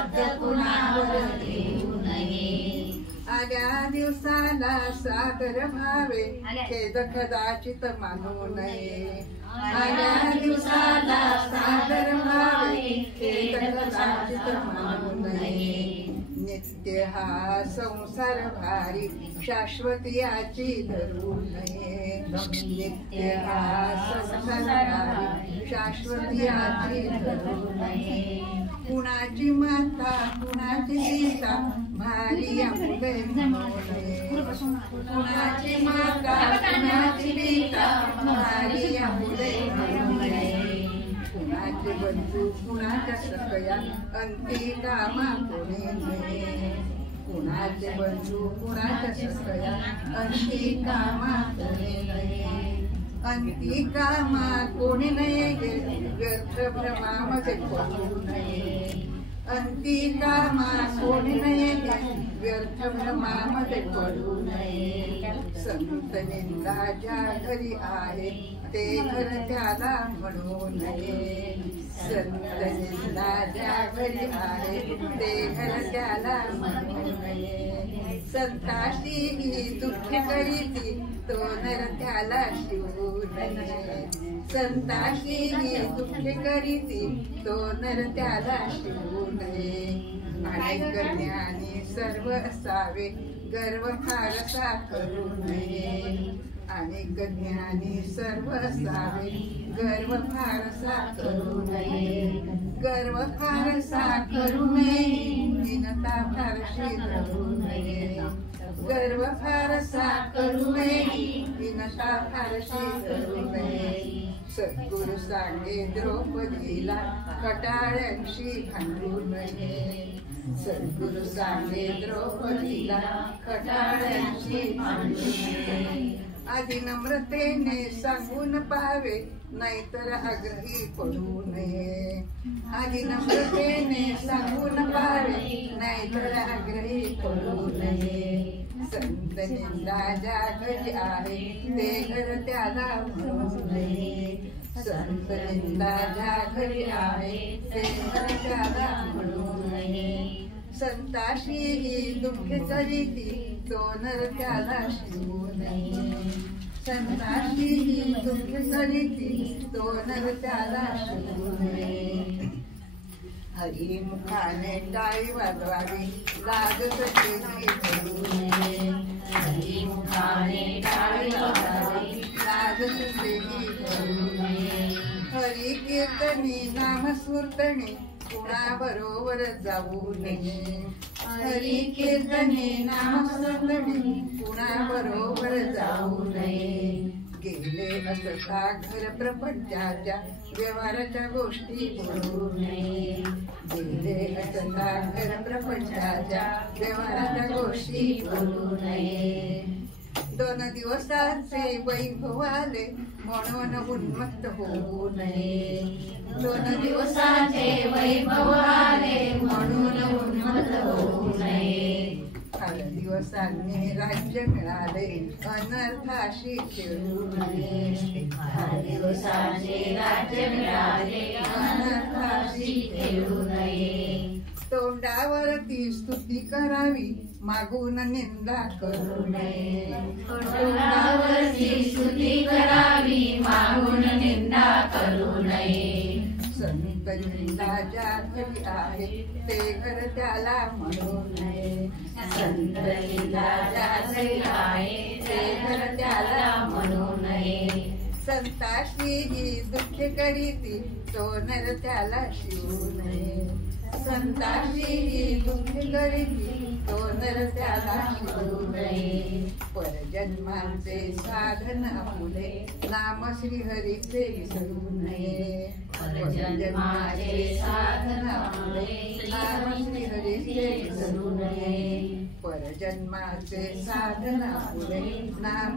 राज्य कुणावर देऊ नये. आल्या दिवसाला सादर व्हावे खेद कदाचित मानू नये. आल्या दिवसाला सादर व्हावे खेद कदाचित मानू नये. नित्य हा संसार भारी शाश्वत याची धरू नये. नित्य हा संसार भारी शाश्वत याची धरू नये. कुणाची माता कुणाची सीता भारी या मुले म्हणू नये. कुणाची माता कुणाची सीता भारी या मुले म्हणू नये. कुणाचे बंधू कुणाच्या सखया अंती कामा कोणी नये. कुणाचे बंधू कुणाच्या सखया अंती कामा कोणी नये. अंती कामा कोणी नये व्यर्थ भ्रमामध्ये पडू नये. अंती कामा कोणी नये व्यर्थ भ्रमामध्ये पडू नये. संत निंदा ज्या घरी आहे ते घर त्याला म्हणू नये. संत निंदा ज्या घरी आहे ते घर त्याला म्हणू नये. संताशी ही दुःख करीती तो नर त्याला शिवू नये. संताशी ही दुःख करीती तो नर त्याला शिवू नये. अनेक ज्ञानी सर्व असावे गर्व फारसा करू नये. अनेक ज्ञानी सर्व असावे गर्व फारसा करू नये. गर्व फारसा करू नये दीनता फारशी धरू नये. गर्व फारसा करू नये दीनता फारशी धरू नये. सद्गुरु सांगे द्रौपदीला खटाळ्यांशी भांडू नये. सद्गुरु सांगे द्रौपदीला खटाळ्यांशी भांडू नये. आधी नम्रतेने सांगून पाहावे नाहीतर आग्रही पडू नये. आधी नम्रतेने सांगून पाहावे नाहीतर आग्रही पडू नये. संत निंदा ज्या घरी आहे ते घर त्याला म्हणू नये. संत निंदा ज्या घरी आहे ते घर त्याला म्हणू नये. संताशी ही दुःख करीती तो नर त्याला शिवू नये. संताशी ही दुःख करीती तो नर त्याला शिवू नये. हरिमुखाने टाळी वाजवावी लागत तेही करू नये. हरिमुखाने टाळी वाजवावी लागत तेही करू नये. हरी कीर्तनी नामस्फूर्तनी कुणाबरोबर जाऊ नये. हरी कीर्तनी नामस्मरणी कुणाबरोबर जाऊ नये. गेले असता घर प्रपंचाच्या व्यवहाराच्या गोष्टी बोलू नये. गेले असता घर प्रपंचाच्या व्यवहाराच्या गोष्टी बोलू नये. 2 दिवसाचे वैभव आले म्हणून उन्मत्त होऊ नये. 2 दिवसाचे वैभव आले म्हणून उन्मत्त होऊ नये. 8 दिवसांनी राज्य मिळाले अनर्थाशी खेळू नये. 8 दिवसांचे राज्य मिळाले अनर्थाशी खेळू नये. तोंडावरती स्तुती करावी मागून निंदा करू नये. तोंडावरती स्तुती करावी मागून निंदा करू नये. संत निंदा ज्या घरी आहे ते घर त्याला म्हणू नये. संत निंदा ज्या घरी आहे ते घर त्याला म्हणू नये. संताशी ही दुःख करीती तो नर त्याला शिवू नये. संताशी ही दुःख करीती तो नर त्याला शिवू नये. परजन्मांचे साधन आपुले नाम श्री हरीचे विसरू नये. परजन्माचे साधन आपुले नाम श्री हरीचे विसरू नये. परजन्माचे साधन आपुले नाम